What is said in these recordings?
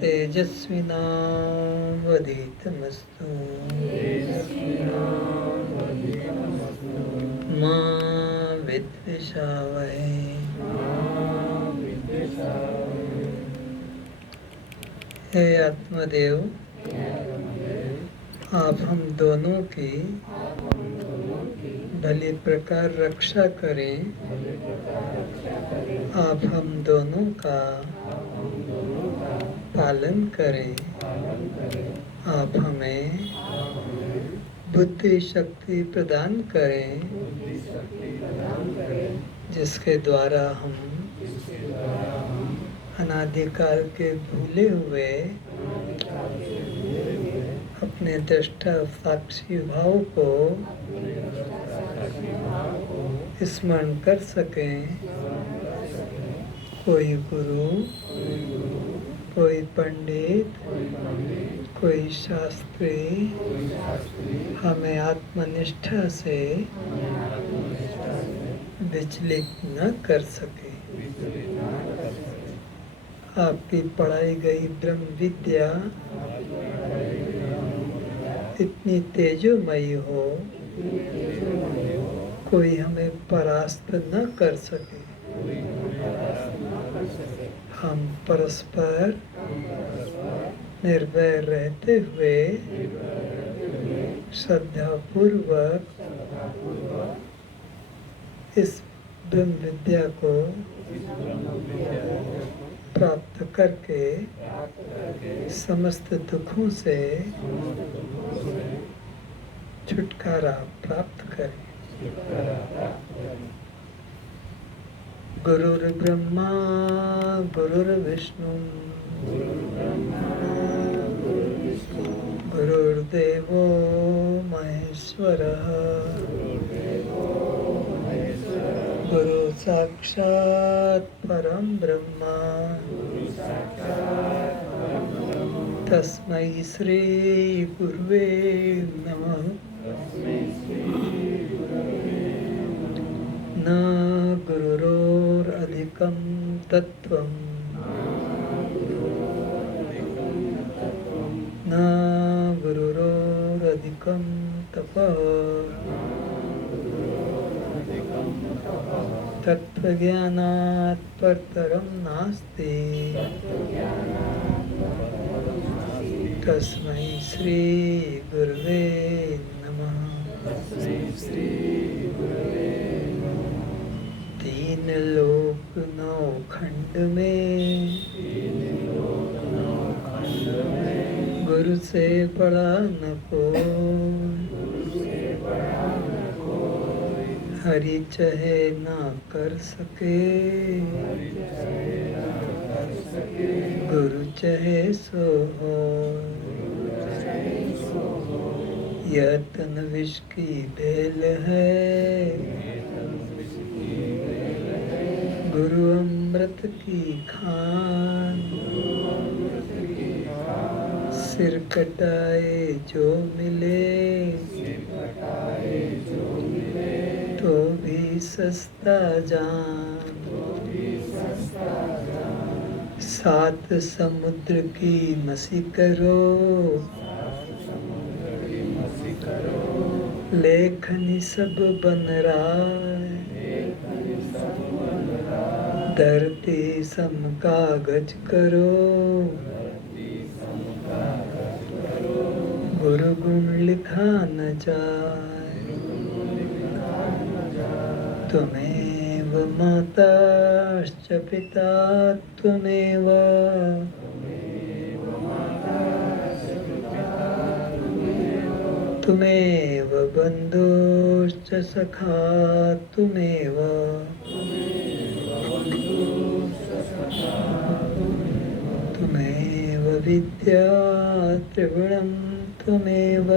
तेजस्विनावधीतमस्तु मा विद्विषावहै। हे आत्मदेव, आप हम दोनों की भली प्रकार रक्षा करें। आप हम दोनों का पालन करें। आप हमें बुद्धि शक्ति प्रदान करें, जिसके द्वारा हम अनादिकाल के भूले हुए अपने दृष्टा साक्षी भाव को स्मरण कर सकें। कोई गुरु, कोई पंडित, कोई शास्त्री हमें आत्मनिष्ठा से विचलित न कर सके। आपकी पढ़ाई गई ब्रह्म विद्या इतनी तेजोमयी हो, कोई हमें परास्त न कर सके। हम परस्पर निर्भय रहते हुए श्रद्धापूर्वक इस ब्रह्म विद्या को प्राप्त करके समस्त दुखों से छुटकारा प्राप्त करें। गुरुर्ब्रह्मा गुरुर्विष्णु गुरुर्देवो महेश्वरः गुरु साक्षात् परम ब्रह्म तस्मै श्री गुरुवे नमः। न गुरुरोरधिकं तत्त्वं न गुरुरोरधिकं तपः तत्त्वज्ञानात् परतरं नास्ति। तस्मै श्री गुरुवे नमः। तीन लोक नौ खंड में गुरु से बड़ा न कोई, हरि चाहे ना कर सके, गुरु चाहे सो होय। यह तन विष की भेल है, गुरु अमृत की खान। सिर कटाए जो मिले, तो भी सस्ता जान। सात समुद्र की मसी करो, लेखनी सब बन राय। धरती सम कागज करो, गुरु गुण लिखा न जाए। त्वमेव माताश्च पिता त्वमेव, त्वमेव बन्धुश्च सखा त्वमेव। त्वमेव विद्या त्रिगुणं त्वमेव।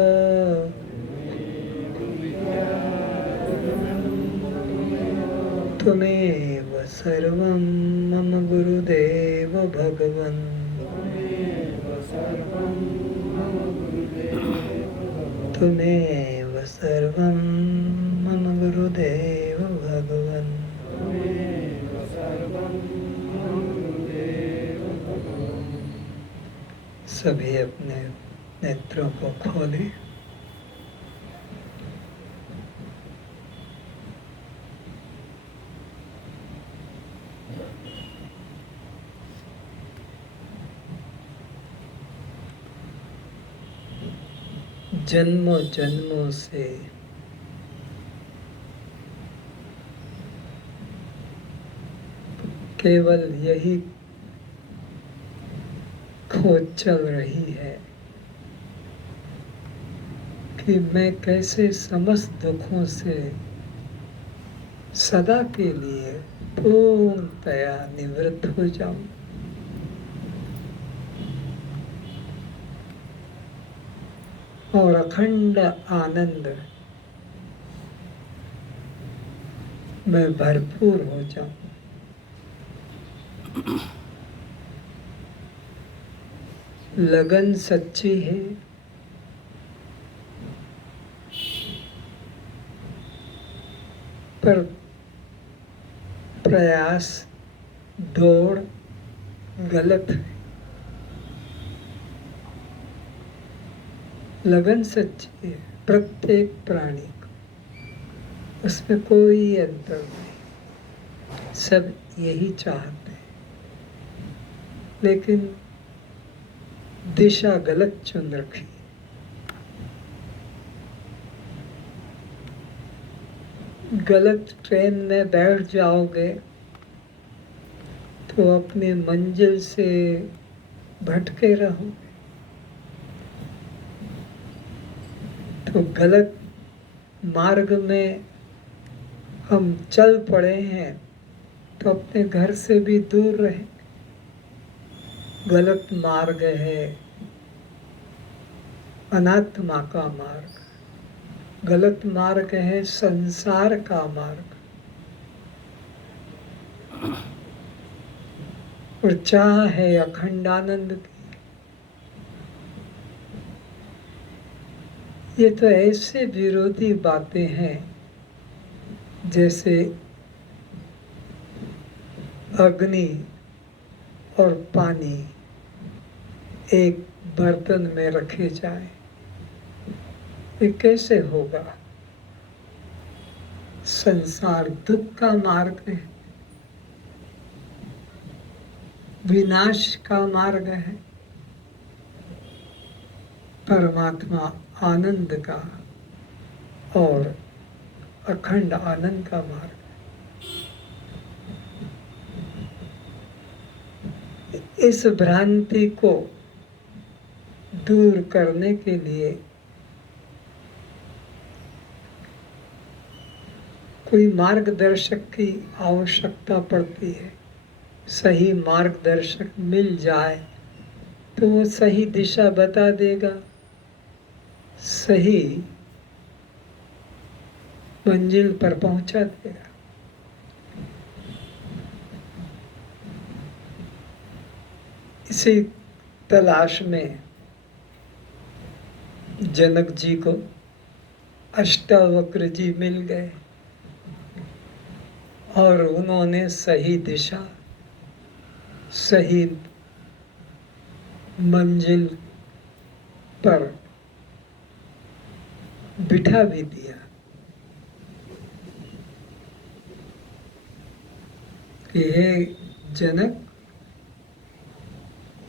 त्वमेव सर्वं मम गुरुदेव भगवन्। त्वमेव सर्वं मम गुरुदेव भगवन्। सभी अपने नेत्रों को खोलें। जन्मों जन्मों से केवल यही खोज चल रही है कि मैं कैसे समस्त दुखों से सदा के लिए पूर्णतया निवृत्त हो जाऊं। और अखंड आनंद में भरपूर हो जाऊं। लगन सच्ची है, पर प्रयास दौड़ गलत है। लगन सच्ची है प्रत्येक प्राणी को, उसमें कोई अंतर नहीं, सब यही चाहते हैं, लेकिन दिशा गलत चुन रखी। गलत ट्रेन में बैठ जाओगे तो अपनी मंजिल से भटके रहोगे। तो गलत मार्ग में हम चल पड़े हैं तो अपने घर से भी दूर रहे। गलत मार्ग है अनात्मा का मार्ग, गलत मार्ग है संसार का मार्ग। और चाह है अखंडानंद की। ये तो ऐसे विरोधी बातें हैं जैसे अग्नि और पानी एक बर्तन में रखे जाए, ये कैसे होगा? संसार दुख का मार्ग है, विनाश का मार्ग है, परमात्मा आनंद का और अखंड आनंद का मार्ग। इस भ्रांति को दूर करने के लिए कोई मार्गदर्शक की आवश्यकता पड़ती है। सही मार्गदर्शक मिल जाए तो वो सही दिशा बता देगा, सही मंजिल पर पहुंचा देगा। इसी तलाश में जनक जी को अष्टावक्र जी मिल गए और उन्होंने सही दिशा, सही मंजिल पर बिठा भी दिया कि हे जनक,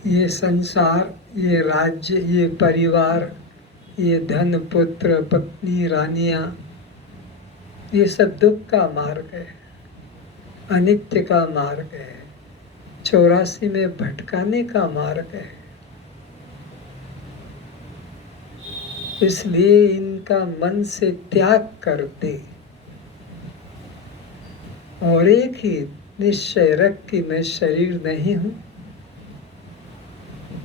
ये संसार, ये राज्य, ये परिवार, ये धन, पुत्र, पत्नी, रानियां, ये सब दुख का मार्ग है, अनित्य का मार्ग है, 84 में भटकाने का मार्ग है। इसलिए इनका मन से त्याग कर दे और एक ही निश्चय रख कि मैं शरीर नहीं हूं,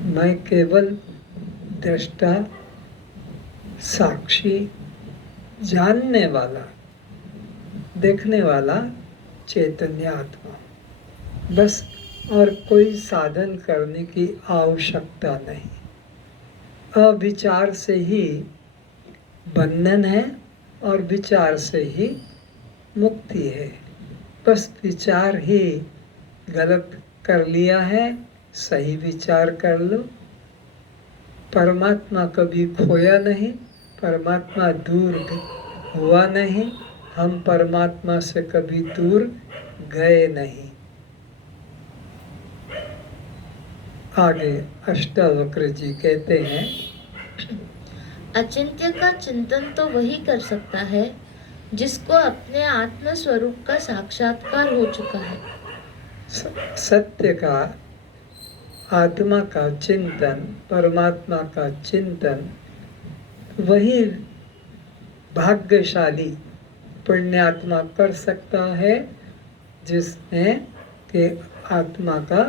मैं केवल दृष्टा, साक्षी, जानने वाला, देखने वाला चैतन्य आत्मा, बस। और कोई साधन करने की आवश्यकता नहीं। अविचार से ही बंधन है और विचार से ही मुक्ति है। बस विचार ही गलत कर लिया है, सही विचार कर लो, परमात्मा कभी खोया नहीं, परमात्मा दूर हुआ नहीं, हम परमात्मा से कभी दूर गए नहीं। आगे अष्टावक्र जी कहते हैं, अचिंत्य का चिंतन तो वही कर सकता है जिसको अपने आत्म स्वरूप का साक्षात्कार हो चुका है। सत्य का, आत्मा का चिंतन, परमात्मा का चिंतन वही भाग्यशाली पुण्यात्मा कर सकता है जिसने के आत्मा का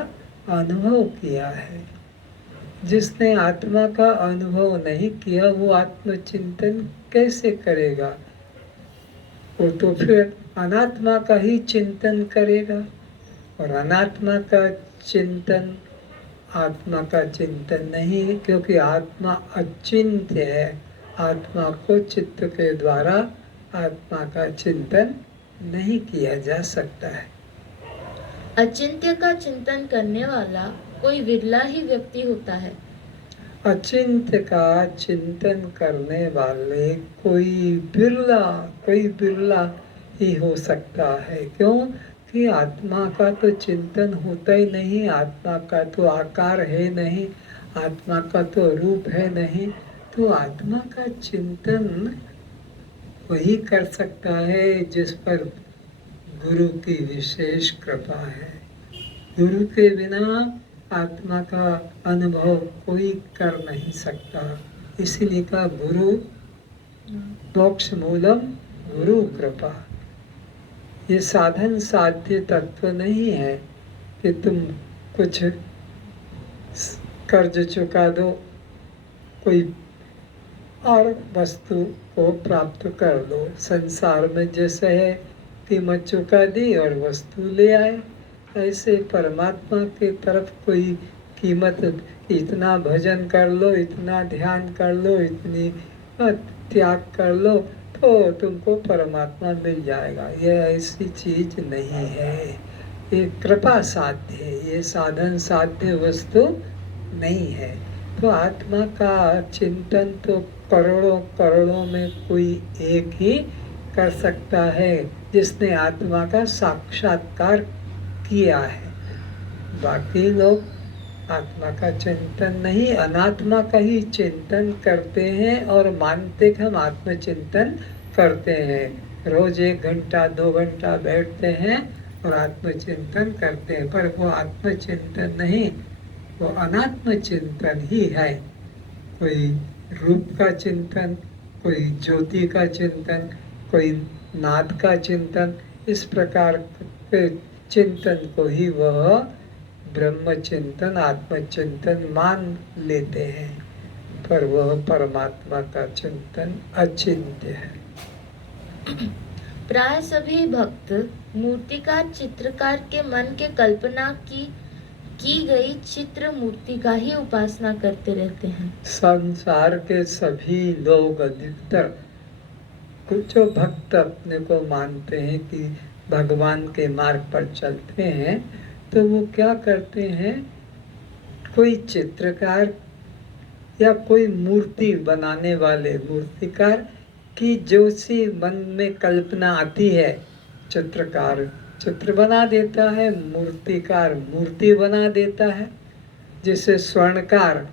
अनुभव किया है। जिसने आत्मा का अनुभव नहीं किया वो आत्मचिंतन कैसे करेगा? वो तो फिर अनात्मा का ही चिंतन करेगा, और अनात्मा का चिंतन आत्मा का चिंतन नहीं है, क्योंकि आत्मा अचिंत्य है। आत्मा को चित्त के द्वारा आत्मा का चिंतन नहीं किया जा सकता है। अचिंत्य का चिंतन करने वाला कोई विरला ही व्यक्ति होता है। अचिंत्य का चिंतन करने वाले कोई बिरला ही हो सकता है। क्यों कि आत्मा का तो चिंतन होता ही नहीं, आत्मा का तो आकार है नहीं, आत्मा का तो रूप है नहीं, तो आत्मा का चिंतन वही कर सकता है जिस पर गुरु की विशेष कृपा है। गुरु के बिना आत्मा का अनुभव कोई कर नहीं सकता। इसीलिए कहा गुरु मोक्ष मूलम गुरु कृपा। ये साधन साध्य तत्व नहीं है कि तुम कुछ कर्ज चुका दो, कोई और वस्तु को प्राप्त कर लो। संसार में जैसे है कीमत चुका दी और वस्तु ले आए, ऐसे परमात्मा की तरफ कोई कीमत, इतना भजन कर लो, इतना ध्यान कर लो, इतनी त्याग कर लो तो तुमको परमात्मा मिल जाएगा, ये ऐसी चीज नहीं है। ये कृपा साध्य है, ये साधन साध्य वस्तु नहीं है। तो आत्मा का चिंतन तो करोड़ों करोड़ों में कोई एक ही कर सकता है जिसने आत्मा का साक्षात्कार किया है। बाकी लोग आत्मा का चिंतन नहीं, अनात्मा का ही चिंतन करते हैं और मानते कि हम आत्मचिंतन करते हैं। रोज 1 घंटा 2 घंटा बैठते हैं और आत्मचिंतन करते हैं, पर वो आत्मचिंतन नहीं, वो अनात्म चिंतन ही है। कोई रूप का चिंतन, कोई ज्योति का चिंतन, कोई नाद का चिंतन, इस प्रकार के चिंतन को ही वह ब्रह्म चिंतन, आत्मचिंतन मान लेते हैं, पर वह परमात्मा का चिंतन अचिंत्य है। प्राय सभी भक्त मूर्तिकार चित्रकार के मन के कल्पना की गई चित्र मूर्ति का ही उपासना करते रहते हैं। संसार के सभी लोग अधिकतर कुछ जो भक्त अपने को मानते हैं कि भगवान के मार्ग पर चलते हैं, तो वो क्या करते हैं, कोई चित्रकार या कोई मूर्ति बनाने वाले मूर्तिकार की जो सी मन में कल्पना आती है, चित्रकार चित्र बना देता है, मूर्तिकार मूर्ति बना देता है। जैसे स्वर्णकार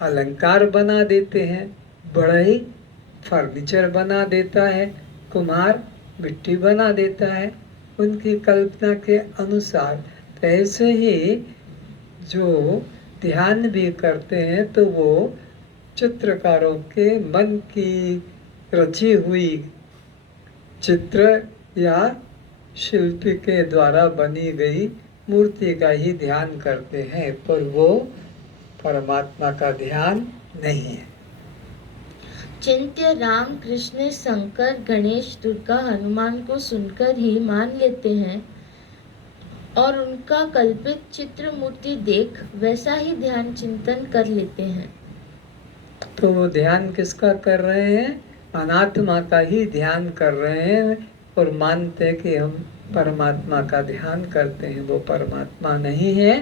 अलंकार बना देते हैं, बढ़ई फर्नीचर बना देता है, कुम्हार मिट्टी बना देता है उनकी कल्पना के अनुसार। तो ऐसे ही जो ध्यान भी करते हैं तो वो चित्रकारों के मन की रची हुई चित्र या शिल्पी के द्वारा बनी गई मूर्ति का ही ध्यान करते हैं, पर वो परमात्मा का ध्यान नहीं है। चिंत्य राम कृष्ण शंकर गणेश दुर्गा हनुमान को सुनकर ही मान लेते हैं और उनका कल्पित चित्र मूर्ति देख वैसा ही ध्यान चिंतन कर लेते हैं। तो वो ध्यान किसका कर रहे हैं? अनात्मा का ही ध्यान कर रहे हैं और मानते हैं कि हम परमात्मा का ध्यान करते हैं, वो परमात्मा नहीं है।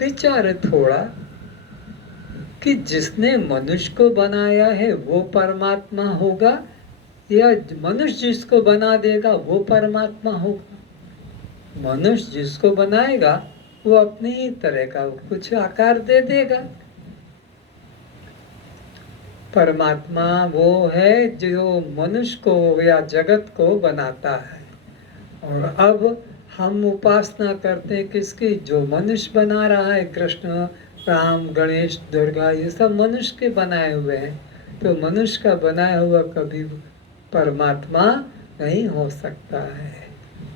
विचार थोड़ा कि जिसने मनुष्य को बनाया है वो परमात्मा होगा या मनुष्य जिसको बना देगा वो परमात्मा होगा। मनुष्य जिसको बनाएगा वो अपने ही तरह का कुछ आकार दे देगा। परमात्मा वो है जो मनुष्य को या जगत को बनाता है। और अब हम उपासना करते हैं किसकी? जो मनुष्य बना रहा है। कृष्ण, राम, गणेश, दुर्गा, ये सब मनुष्य के बनाए हुए हैं। तो मनुष्य का बनाया हुआ कभी परमात्मा नहीं हो सकता है।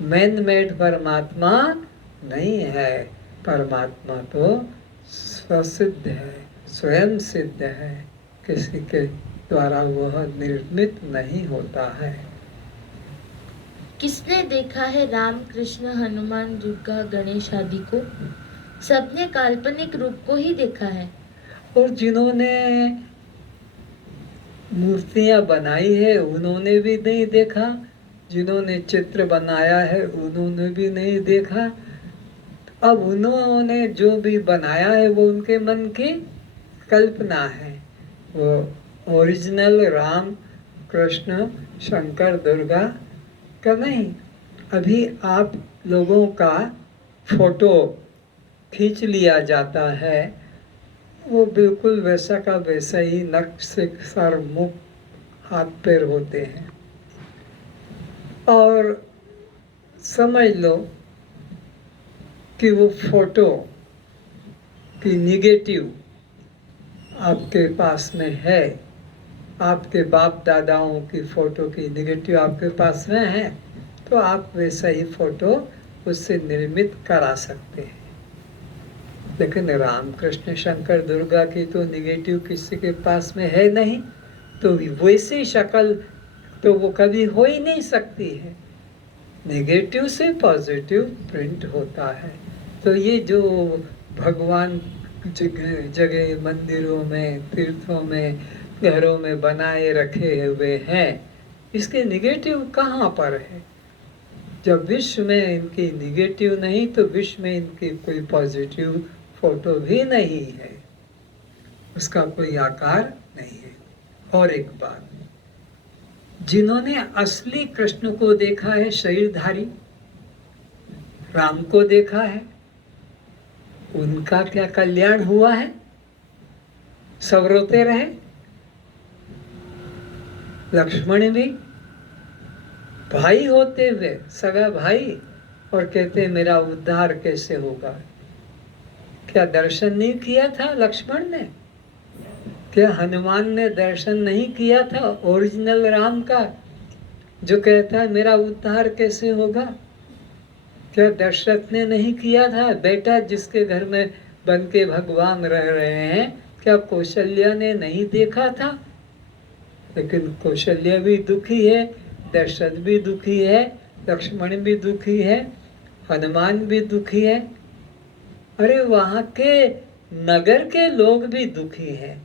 मैन मेड परमात्मा नहीं है। परमात्मा तो स्वसिद्ध है, स्वयं सिद्ध है, किसी के द्वारा वह निर्मित नहीं होता है। किसने देखा है राम, कृष्ण, हनुमान, दुर्गा, गणेश आदि को? सबने काल्पनिक रूप को ही देखा है। और जिन्होंने मूर्तियां बनाई है उन्होंने भी नहीं देखा, जिन्होंने चित्र बनाया है उन्होंने भी नहीं देखा। अब उन्होंने जो भी बनाया है वो उनके मन की कल्पना है। वो ओरिजिनल राम, कृष्ण, शंकर, दुर्गा का नहीं। अभी आप लोगों का फोटो खींच लिया जाता है, वो बिल्कुल वैसा का वैसा ही नक्श से सर, मुख, हाथ पैर होते हैं। और समझ लो कि वो फोटो की निगेटिव आपके पास में है। आपके बाप दादाओं की फोटो की निगेटिव आपके पास में है, तो आप वैसा ही फोटो उससे निर्मित करा सकते हैं। लेकिन राम, कृष्ण, शंकर, दुर्गा की तो निगेटिव किसी के पास में है नहीं, तो वैसी शक्ल तो वो कभी हो ही नहीं सकती है। नेगेटिव से पॉजिटिव प्रिंट होता है। तो ये जो भगवान जगह जगह मंदिरों में, तीर्थों में, घरों में बनाए रखे हुए हैं, इसके निगेटिव कहाँ पर है? जब विश्व में इनकी निगेटिव नहीं तो विश्व में इनकी कोई पॉजिटिव फोटो भी नहीं है, उसका कोई आकार नहीं है। और एक बात, जिन्होंने असली कृष्ण को देखा है, शरीरधारी राम को देखा है, उनका क्या कल्याण हुआ है? सब रोते रहे। लक्ष्मण भी भाई होते हुए, सगा भाई, और कहते मेरा उद्धार कैसे होगा? क्या दर्शन नहीं किया था लक्ष्मण ने? क्या हनुमान ने दर्शन नहीं किया था ओरिजिनल राम का, जो कहता है मेरा उद्धार कैसे होगा? क्या दशरथ ने नहीं किया था? बेटा जिसके घर में बन के भगवान रह रहे हैं, क्या कौशल्या ने नहीं देखा था? लेकिन कौशल्या भी दुखी है, दशरथ भी दुखी है, लक्ष्मण भी दुखी है, हनुमान भी दुखी है। अरे वहां के नगर के लोग भी दुखी हैं।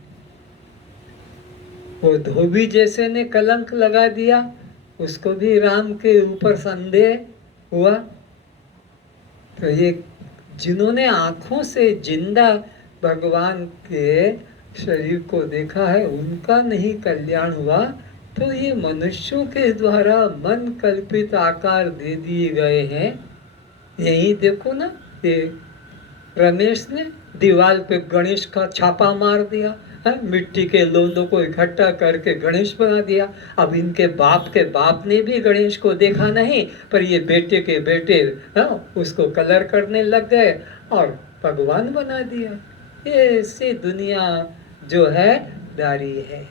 वो धोबी जैसे ने कलंक लगा दिया, उसको भी राम के ऊपर संदेह हुआ। तो ये जिन्होंने आंखों से जिंदा भगवान के शरीर को देखा है, उनका नहीं कल्याण हुआ, तो ये मनुष्यों के द्वारा मन कल्पित आकार दे दिए गए हैं। यही देखो ना, ये रमेश ने दीवार पे गणेश का छापा मार दिया, मिट्टी के लोंदों को इकट्ठा करके गणेश बना दिया। अब इनके बाप ने भी गणेश को देखा नहीं, पर ये बेटे के बेटे उसको कलर करने लग गए और भगवान बना दिया। ये ऐसी दुनिया जो है दारी है।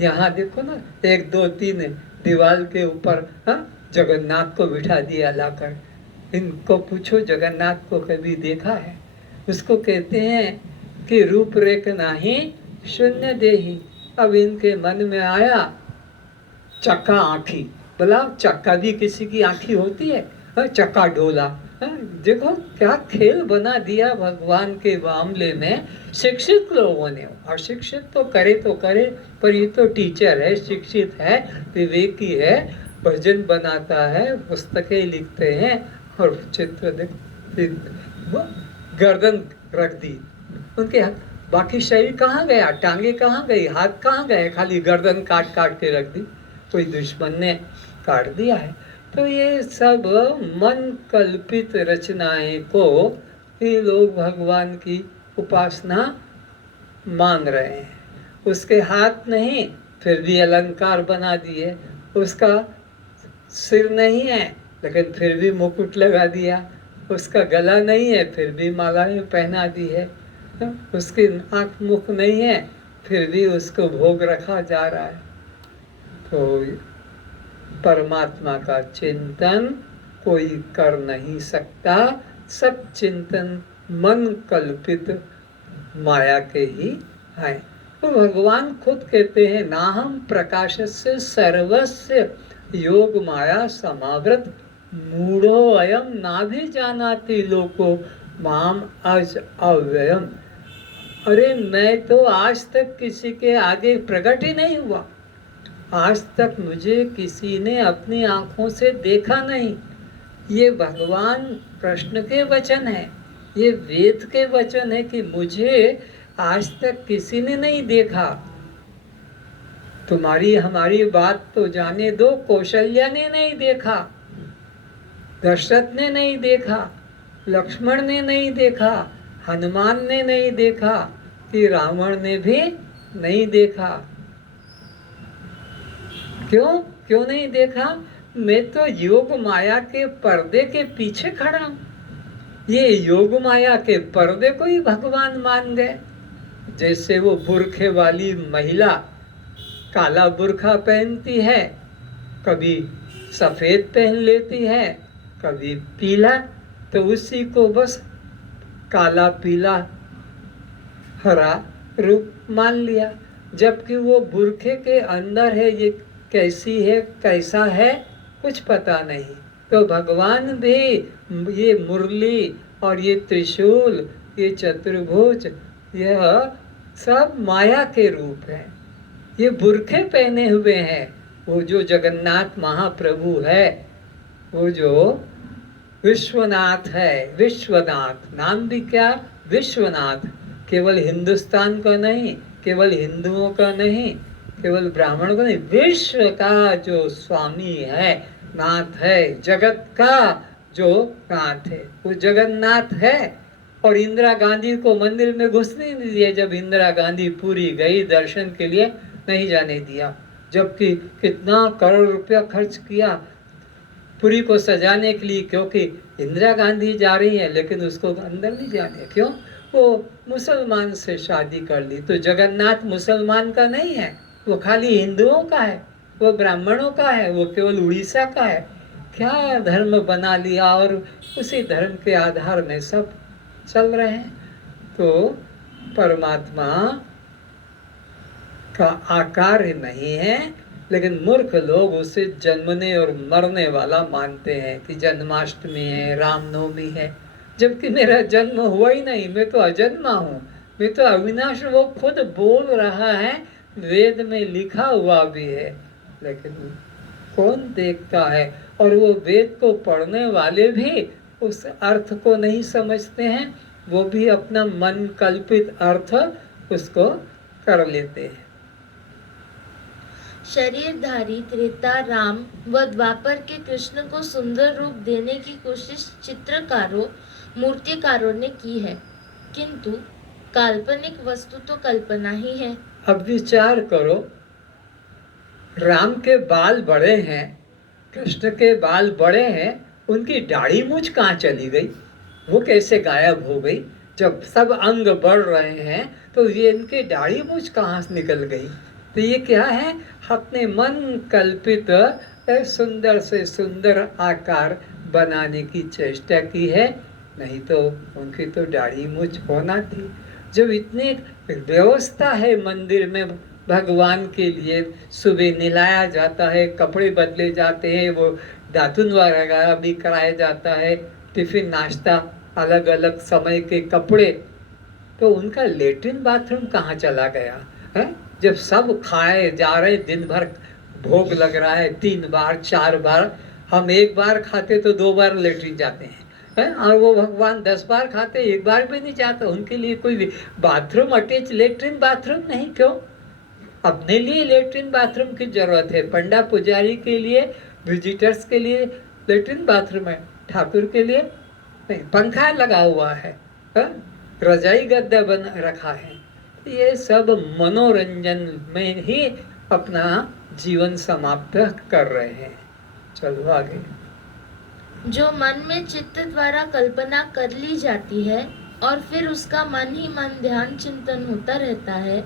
यहाँ देखो ना, 1 2 3 दीवार के ऊपर जगन्नाथ को बिठा दिया लाकर। इनको पूछो जगन्नाथ को कभी देखा है? उसको कहते हैं कि रूपरेख नहीं शून्य देही। अब इनके मन में आया चक्का आँखी, बोला चक्का भी किसी की आँखी होती है? चक्का डोला। देखो क्या खेल बना दिया भगवान के मामले में शिक्षित लोगों ने। अशिक्षित तो करे, पर ये तो टीचर है, शिक्षित है, विवेकी है, भजन बनाता है, पुस्तकें लिखते हैं, और चित्र देख गर्दन रख दी, उनके बाकी शरीर कहाँ गया, टांगे कहाँ गई, हाथ कहाँ गए, खाली गर्दन काट काट के रख दी, कोई दुश्मन ने काट दिया है। तो ये सब मन कल्पित रचनाएं को ये लोग भगवान की उपासना मान रहे हैं। उसके हाथ नहीं फिर भी अलंकार बना दिए, उसका सिर नहीं है लेकिन फिर भी मुकुट लगा दिया, उसका गला नहीं है फिर भी मालाएं पहना दी है, उसकी आँख मुख नहीं है फिर भी उसको भोग रखा जा रहा है। तो परमात्मा का चिंतन कोई कर नहीं सकता, सब चिंतन मन कल्पित माया के ही है। तो भगवान खुद कहते हैं नाहम प्रकाशस्य सर्वस्य योग माया समावृत मूढ़ो अयम नाभिजानाति लोको माम अज अव्ययम। अरे मैं तो आज तक किसी के आगे प्रकट ही नहीं हुआ, आज तक मुझे किसी ने अपनी आंखों से देखा नहीं। ये भगवान कृष्ण के वचन है, ये वेद के वचन है कि मुझे आज तक किसी ने नहीं देखा। तुम्हारी हमारी बात तो जाने दो, कौशल्या ने नहीं देखा, दशरथ ने नहीं देखा, लक्ष्मण ने नहीं देखा, हनुमान ने नहीं देखा, कि रावण ने भी नहीं देखा। क्यों नहीं देखा? मैं तो योग माया के पर्दे के पीछे खड़ा हूं। ये योग माया के पर्दे को ही भगवान मान गए। जैसे वो बुरखे वाली महिला काला बुरखा पहनती है, कभी सफेद पहन लेती है, कभी पीला, तो उसी को बस काला पीला हरा रूप मान लिया, जबकि वो बुरखे के अंदर है, ये कैसी है कैसा है कुछ पता नहीं। तो भगवान भी ये मुरली और ये त्रिशूल, ये चतुर्भुज, यह सब माया के रूप है। ये बुरखे पहने हुए हैं। वो जो जगन्नाथ महाप्रभु है, वो जो विश्वनाथ है, विश्वनाथ नाम भी क्या, विश्वनाथ, केवल हिंदुस्तान का नहीं, केवल हिंदुओं का नहीं, केवल ब्राह्मणों का नहीं, विश्व का जो स्वामी है, नाथ है, जगत का जो नाथ है, वो जगन्नाथ है। और इंदिरा गांधी को मंदिर में घुसने नहीं दिया, जब इंदिरा गांधी पूरी गई दर्शन के लिए नहीं जाने दिया, जबकि कितना करोड़ रुपया खर्च किया पुरी को सजाने के लिए, क्योंकि इंदिरा गांधी जा रही है लेकिन उसको अंदर नहीं जाने। क्यों? वो मुसलमान से शादी कर ली। तो जगन्नाथ मुसलमान का नहीं है, वो खाली हिंदुओं का है, वो ब्राह्मणों का है, वो केवल उड़ीसा का है। क्या धर्म बना लिया और उसी धर्म के आधार में सब चल रहे हैं। तो परमात्मा का आकार नहीं है, लेकिन मूर्ख लोग उसे जन्मने और मरने वाला मानते हैं कि जन्माष्टमी है, रामनवमी है, जबकि मेरा जन्म हुआ ही नहीं, मैं तो अजन्मा हूँ, मैं तो अविनाश। वो खुद बोल रहा है, वेद में लिखा हुआ भी है, लेकिन कौन देखता है? और वो वेद को पढ़ने वाले भी उस अर्थ को नहीं समझते हैं, वो भी अपना मन कल्पित अर्थ उसको कर लेते हैं। शरीरधारी त्रेता राम व द्वापर के कृष्ण को सुंदर रूप देने की कोशिश चित्रकारों मूर्तिकारों ने की है, किंतु काल्पनिक वस्तु तो कल्पना ही है। अब विचार करो, राम के बाल बड़े हैं, कृष्ण के बाल बड़े हैं, उनकी दाढ़ी मूछ कहाँ चली गई? वो कैसे गायब हो गई? जब सब अंग बढ़ रहे हैं तो ये इनके दाढ़ी मूछ कहाँ से निकल गई? तो ये क्या है? अपने मन कल्पित सुंदर से सुंदर आकार बनाने की चेष्टा की है, नहीं तो उनकी तो दाढ़ी मूछ होना थी। जब इतनी व्यवस्था है मंदिर में भगवान के लिए, सुबह नहलाया जाता है, कपड़े बदले जाते हैं, वो दातुन वगैरह भी कराया जाता है, टिफिन नाश्ता अलग अलग समय के कपड़े, तो उनका लेटरिन बाथरूम कहाँ चला गया है? जब सब खाए जा रहे, दिन भर भोग लग रहा है, 3 बार 4 बार, हम 1 बार खाते तो 2 बार लेटरिन जाते हैं, है, और वो भगवान 10 बार खाते, एक बार भी नहीं जाते। उनके लिए कोई भी बाथरूम अटैच, लेटरिन बाथरूम नहीं, क्यों? अपने लिए लेटरिन बाथरूम की जरूरत है, पंडा पुजारी के लिए, विजिटर्स के लिए लेटरिन बाथरूम है, ठाकुर के लिए नहीं। पंखा लगा हुआ है, रजाई गद्दा बन रखा है। ये सब मनोरंजन में ही अपना जीवन समाप्त कर रहे हैं। चलो आगे। जो मन में चित्त द्वारा कल्पना कर ली जाती है और फिर उसका मन ही मन ध्यान चिंतन होता रहता है,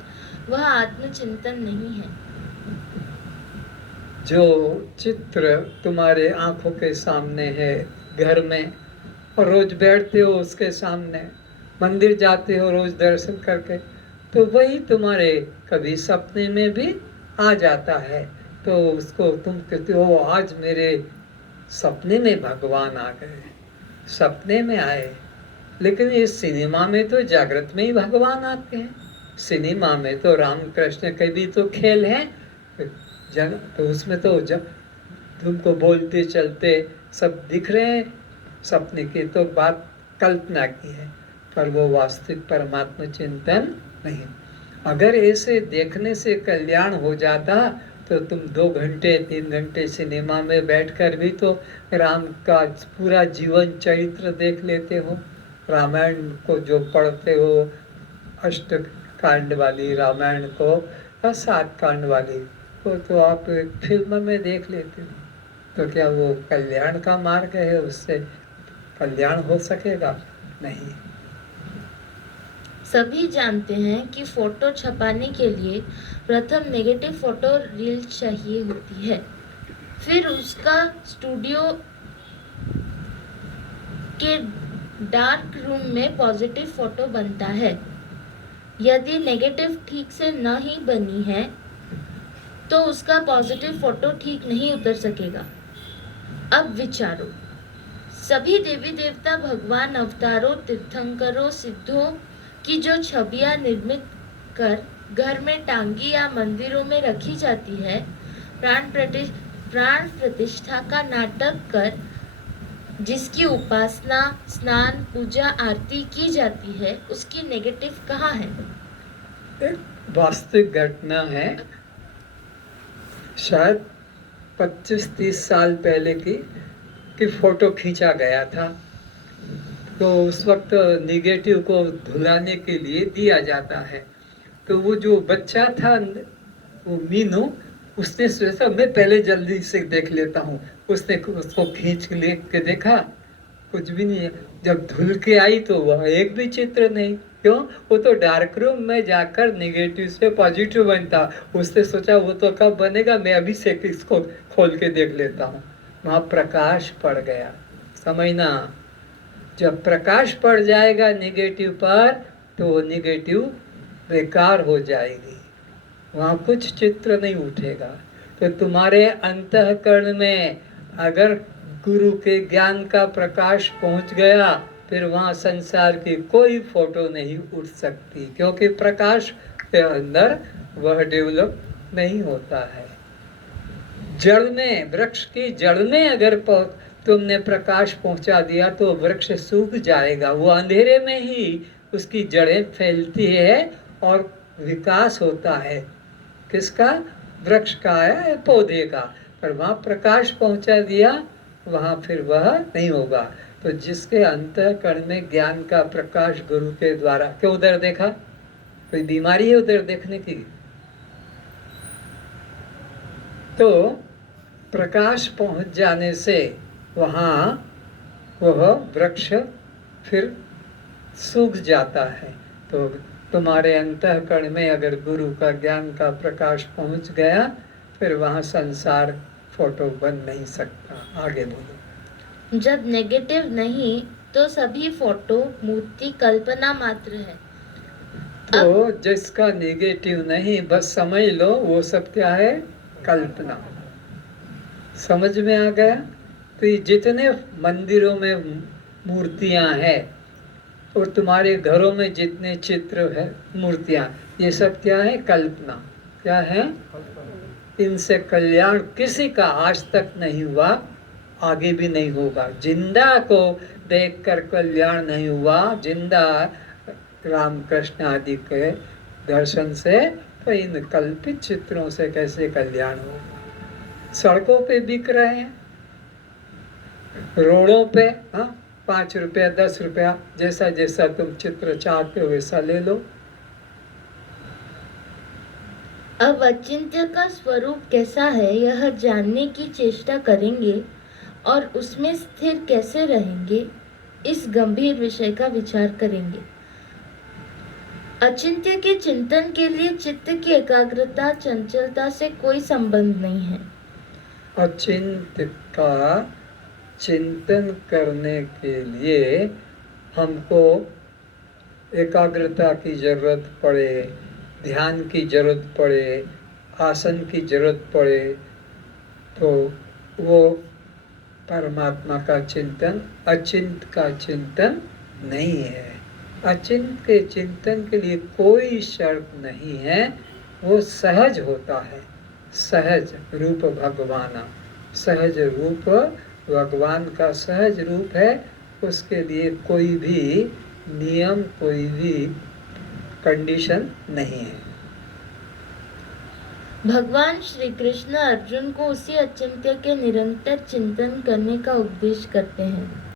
वह आत्मचिंतन नहीं है। जो चित्र तुम्हारे आंखों के सामने है, घर में, और रोज बैठते हो उसके सामने, मंदिर जाते हो रोज दर्शन करके, तो वही तुम्हारे कभी सपने में भी आ जाता है। तो उसको तुम कहते हो आज मेरे सपने में भगवान आ गए, सपने में आए। लेकिन ये सिनेमा में तो जागृत में ही भगवान आते हैं। सिनेमा में तो राम कृष्ण के भी तो खेल हैं, तो उसमें तो जब तुमको बोलते चलते सब दिख रहे हैं, सपने की तो बात कल्पना की है, पर वो वास्तविक परमात्मा चिंतन नहीं। अगर ऐसे देखने से कल्याण हो जाता तो तुम 2 घंटे 3 घंटे सिनेमा में बैठकर भी तो राम का पूरा जीवन चरित्र देख लेते हो। रामायण को जो पढ़ते हो, अष्ट कांड वाली रामायण को या 7 कांड वाली, वो तो आप एक फिल्म में देख लेते हो। तो क्या वो कल्याण का मार्ग है? उससे कल्याण हो सकेगा? नहीं। सभी जानते हैं कि फोटो छपाने के लिए प्रथम नेगेटिव फोटो रील चाहिए होती है, फिर उसका स्टूडियो के डार्क रूम में पॉजिटिव फोटो बनता है। यदि नेगेटिव ठीक से न ही बनी है तो उसका पॉजिटिव फोटो ठीक नहीं उतर सकेगा। अब विचारो, सभी देवी देवता, भगवान, अवतारों, तीर्थंकरों, सिद्धों की जो छवियां निर्मित कर घर में टांगी या मंदिरों में रखी जाती है, प्राण प्रतिष्ठा का नाटक कर जिसकी उपासना, स्नान, पूजा, आरती की जाती है, उसकी नेगेटिव कहाँ है? एक वास्तविक घटना है, शायद 25-30 साल पहले की फोटो खींचा गया था। तो उस वक्त निगेटिव को धुलाने के लिए दिया जाता है। तो वो जो बच्चा था, वो मीनू, उसने सोचा मैं पहले जल्दी से देख लेता हूँ। उसने उसको खींच के देखा, कुछ भी नहीं है। जब धुल के आई तो वह एक भी चित्र नहीं। क्यों? वो तो डार्क रूम में जाकर निगेटिव से पॉजिटिव बनता। उसने सोचा वो तो कब बनेगा, मैं अभी से इसको खोल के देख लेता हूँ। वहाँ प्रकाश पड़ गया, समझना। जब प्रकाश पड़ जाएगा निगेटिव पर तो वो निगेटिव बेकार हो जाएगी, वहाँ कुछ चित्र नहीं उठेगा। तो तुम्हारे अंतःकरण में अगर गुरु के ज्ञान का प्रकाश पहुँच गया, फिर वहाँ संसार की कोई फोटो नहीं उठ सकती, क्योंकि प्रकाश के अंदर वह डेवलप नहीं होता है। जड़ में, वृक्ष की जड़ में अगर तुमने प्रकाश पहुंचा दिया तो वृक्ष सूख जाएगा। वो अंधेरे में ही उसकी जड़ें फैलती है और विकास होता है। किसका? वृक्ष का है, पौधे का। पर वहाँ प्रकाश पहुंचा दिया, वहाँ फिर वह नहीं होगा। तो जिसके अंतःकरण में ज्ञान का प्रकाश गुरु के द्वारा, क्यों उधर देखा? कोई बीमारी है उधर देखने की? तो प्रकाश पहुंच जाने से वहाँ वह वृक्ष फिर सूख जाता है। तो तुम्हारे अंतःकरण में अगर गुरु का ज्ञान का प्रकाश पहुंच गया, फिर वहाँ संसार फोटो बन नहीं सकता। आगे बोलो। जब नेगेटिव नहीं तो सभी फोटो मूर्ति कल्पना मात्र है। तो जिसका नेगेटिव नहीं, बस समझ लो वो सब क्या है? कल्पना। समझ में आ गया? तो ये जितने मंदिरों में मूर्तियां हैं और तुम्हारे घरों में जितने चित्र है, मूर्तियां, ये सब क्या है? कल्पना। क्या है? इनसे कल्याण किसी का आज तक नहीं हुआ, आगे भी नहीं होगा। जिंदा को देखकर कल्याण नहीं हुआ, जिंदा रामकृष्ण आदि के दर्शन से, तो इन कल्पित चित्रों से कैसे कल्याण होगा। सड़कों पे बिक रहे हैं, रोडों पे, हाँ, 5 रुपया 10 रुपया, जैसा जैसा तुम चित्र चाहते हो वैसा ले लो। अब अचिंत्य का स्वरूप कैसा है यह जानने की चेष्टा करेंगे और उसमें स्थिर कैसे रहेंगे, इस गंभीर विषय का विचार करेंगे। अचिंत्य के चिंतन के लिए चित्त की एकाग्रता चंचलता से कोई संबंध नहीं है। अचिंत्य का चिंतन करने के लिए हमको एकाग्रता की जरूरत पड़े, ध्यान की जरूरत पड़े, आसन की जरूरत पड़े, तो वो परमात्मा का चिंतन अचिंत का चिंतन नहीं है। अचिंत के चिंतन के लिए कोई शर्त नहीं है, वो सहज होता है। सहज रूप भगवान, सहज रूप भगवान का सहज रूप है, उसके लिए कोई भी नियम, कोई भी कंडीशन नहीं है। भगवान श्री कृष्ण अर्जुन को उसी अचिंत्य के निरंतर चिंतन करने का उपदेश करते हैं।